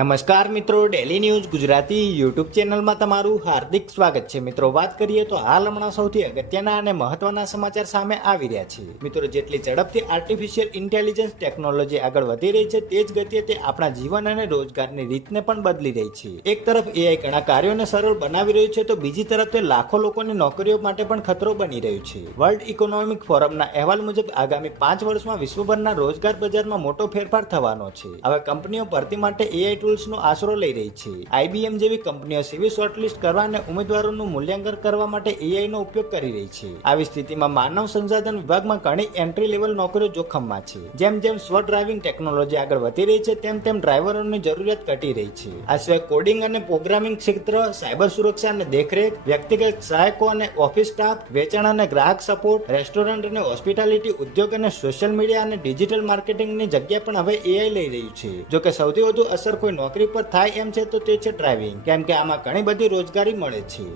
નમસ્કાર મિત્રો, daily news Gujarati YouTube ચેનલમાં તમારું હાર્દિક સ્વાગત છે. મિત્રો, વાત કરીએ તો હાલ હમણાં સૌથી અગત્યના અને મહત્વના સમાચાર સામે આવી રહ્યા છે. મિત્રો, જેટલી ઝડપથી આર્ટિફિશિયલ ઇન્ટેલિજન્સ ટેકનોલોજી આગળ વધી રહી છે તે જ ગતિએ તે આપણા જીવન અને રોજગારની રીતને પણ બદલી રહી છે. એક તરફ એઆઈ ઘણા કાર્યોને સરળ બનાવી રહ્યું છે તો બીજી તરફ તે લાખો લોકોની નોકરીઓ માટે પણ ખતરો બની રહ્યું છે. વર્લ્ડ ઇકોનોમિક ફોરમના અહેવાલ મુજબ આગામી 5 વર્ષમાં વિશ્વભરના રોજગાર બજારમાં મોટો ફેરફાર થવાનો છે. હવે કંપનીઓ ભરતી માટે એઆઈ ટૂલ્સનો આશરો લઈ રહી છે. આઈબીએમ જેવી કંપનીઓ સીવી શોર્ટલિસ્ટ કરવા અને ઉમેદવારોનું મૂલ્યાંકન કરવા માટે એઆઈ નો ઉપયોગ કરી રહી છે. આવી સ્થિતિમાં માનવ સંસાધન વિભાગમાં ઘણી એન્ટ્રી લેવલ નોકરીઓ જોખમમાં છે. જેમ જેમ સ્વ ડ્રાઇવિંગ ટેકનોલોજી આગળ વધી રહી છે તેમ તેમ ડ્રાઈવરોની જરૂરિયાત ઘટી રહી છે. આ સિવાય કોડિંગ અને પ્રોગ્રામિંગ ક્ષેત્ર, સાયબર સુરક્ષા અને દેખરેખ, વ્યક્તિગત સહાયકો અને ઓફિસ સ્ટાફ, વેચાણ અને ગ્રાહક સપોર્ટ, રેસ્ટોરન્ટ અને હોસ્પિટાલિટી ઉદ્યોગ અને સોશિયલ મીડિયા અને ડિજિટલ માર્કેટિંગની જગ્યા પણ હવે એઆઈ લઈ રહ્યું છે. જોકે સૌથી વધુ અસર કોઈ નોકરી પર થાય એમ છે તો તે છે ડ્રાઇવિંગ, કેમ કે આમાં ઘણી બધી રોજગારી મળે છે.